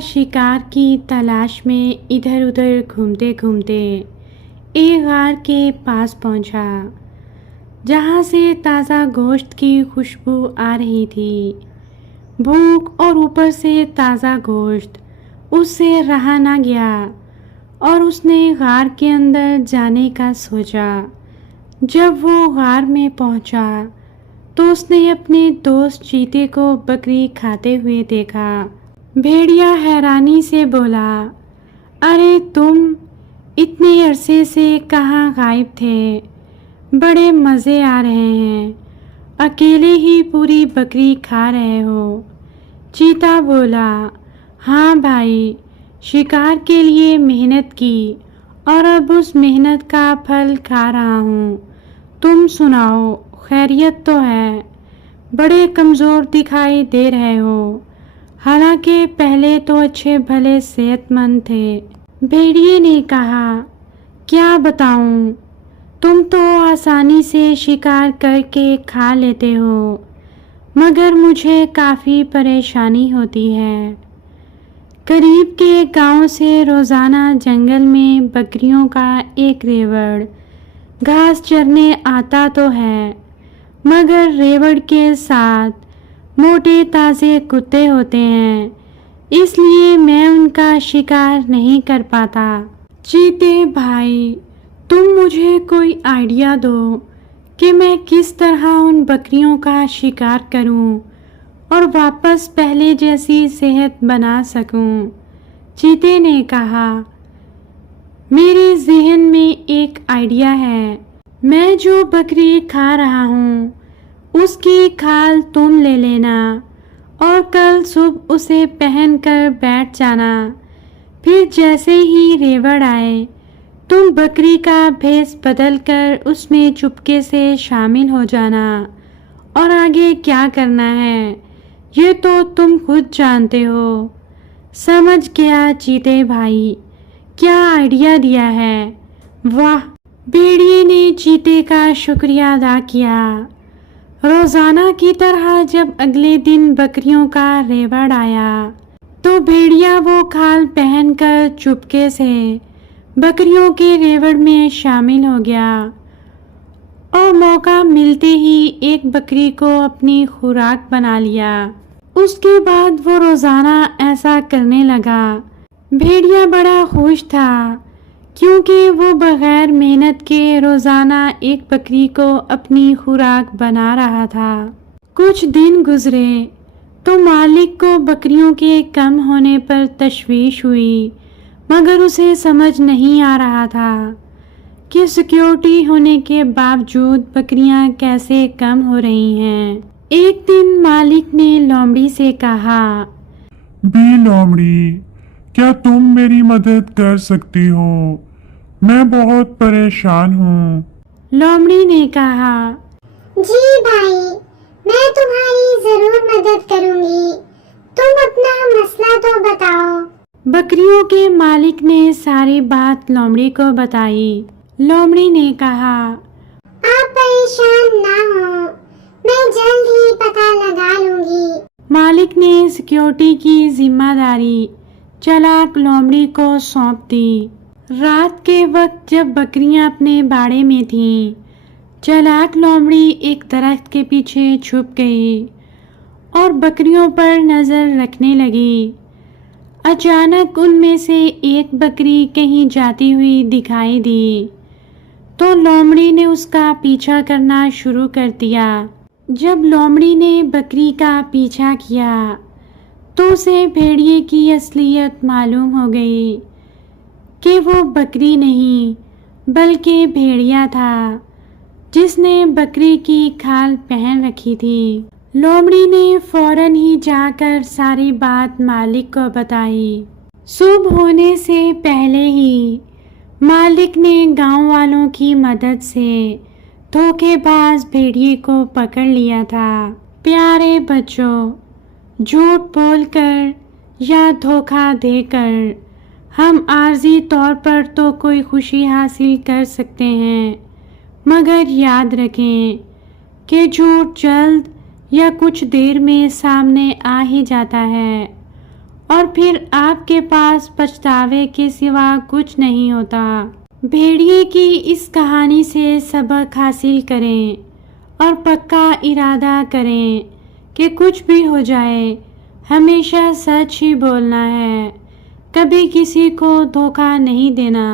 शिकार की तलाश में इधर उधर घूमते घूमते एक गार के पास पहुंचा, जहां से ताज़ा गोश्त की खुशबू आ रही थी। भूख और ऊपर से ताज़ा गोश्त उससे रहा ना गया और उसने गार के अंदर जाने का सोचा। जब वो गार में पहुंचा तो उसने अपने दोस्त चीते को बकरी खाते हुए देखा। भेड़िया हैरानी से बोला, अरे तुम इतने अरसे से कहाँ गायब थे? बड़े मज़े आ रहे हैं, अकेले ही पूरी बकरी खा रहे हो। चीता बोला, हाँ भाई, शिकार के लिए मेहनत की और अब उस मेहनत का फल खा रहा हूँ। तुम सुनाओ, खैरियत तो है? बड़े कमज़ोर दिखाई दे रहे हो, हालांकि पहले तो अच्छे भले सेहतमंद थे। भेड़िए ने कहा, क्या बताऊं, तुम तो आसानी से शिकार करके खा लेते हो, मगर मुझे काफ़ी परेशानी होती है। करीब के गांव से रोज़ाना जंगल में बकरियों का एक रेवड़ घास चरने आता तो है, मगर रेवड़ के साथ मोटे ताज़े कुत्ते होते हैं, इसलिए मैं उनका शिकार नहीं कर पाता। चीते भाई, तुम मुझे कोई आइडिया दो कि मैं किस तरह उन बकरियों का शिकार करूं और वापस पहले जैसी सेहत बना सकूं। चीते ने कहा, मेरे जहन में एक आइडिया है। मैं जो बकरी खा रहा हूँ उसकी खाल तुम ले लेना और कल सुबह उसे पहन कर बैठ जाना। फिर जैसे ही रेवड़ आए तुम बकरी का भेष बदल कर उसमें चुपके से शामिल हो जाना, और आगे क्या करना है ये तो तुम खुद जानते हो। समझ गया चीते भाई, क्या आइडिया दिया है, वाह। भेड़िए ने चीते का शुक्रिया अदा किया। रोज़ाना की तरह जब अगले दिन बकरियों का रेवड़ आया तो भेड़िया वो खाल पहनकर चुपके से बकरियों के रेवड़ में शामिल हो गया और मौका मिलते ही एक बकरी को अपनी खुराक बना लिया। उसके बाद वो रोज़ाना ऐसा करने लगा। भेड़िया बड़ा खुश था क्योंकि वो बगैर मेहनत के रोज़ाना एक बकरी को अपनी खुराक बना रहा था। कुछ दिन गुजरे तो मालिक को बकरियों के कम होने पर तशवीश हुई, मगर उसे समझ नहीं आ रहा था कि सिक्योरिटी होने के बावजूद बकरियां कैसे कम हो रही हैं। एक दिन मालिक ने लोमड़ी से कहा, बी लोमड़ी, क्या तुम मेरी मदद कर सकती हो? मैं बहुत परेशान हूँ। लोमड़ी ने कहा, जी भाई, मैं तुम्हारी जरूर मदद करूंगी। तुम अपना मसला तो बताओ। बकरियों के मालिक ने सारी बात लोमड़ी को बताई। लोमड़ी ने कहा, आप परेशान ना हो, मैं जल्द ही पता लगा लूंगी। मालिक ने सिक्योरिटी की जिम्मेदारी चालाक लोमड़ी को सौंप दी। रात के वक्त जब बकरियां अपने बाड़े में थीं, चालाक लोमड़ी एक दरख्त के पीछे छुप गई और बकरियों पर नज़र रखने लगी। अचानक उनमें से एक बकरी कहीं जाती हुई दिखाई दी तो लोमड़ी ने उसका पीछा करना शुरू कर दिया। जब लोमड़ी ने बकरी का पीछा किया तो उसे भेड़िए की असलियत मालूम हो गई कि वो बकरी नहीं बल्कि भेड़िया था जिसने बकरी की खाल पहन रखी थी। लोमड़ी ने फौरन ही जाकर सारी बात मालिक को बताई। सुबह होने से पहले ही मालिक ने गांव वालों की मदद से धोखेबाज भेड़िए को पकड़ लिया था। प्यारे बच्चों, झूठ बोलकर या धोखा देकर हम आर्जी तौर पर तो कोई खुशी हासिल कर सकते हैं, मगर याद रखें कि झूठ जल्द या कुछ देर में सामने आ ही जाता है اور پھر آپ کے پاس پچھتاوے کے سوا کچھ نہیں ہوتا۔ بھیڑیے کی اس کہانی سے سبق حاصل کریں اور پکا ارادہ کریں کہ کچھ بھی ہو جائے ہمیشہ سچ ہی بولنا ہے، کبھی کسی کو دھوکہ نہیں دینا۔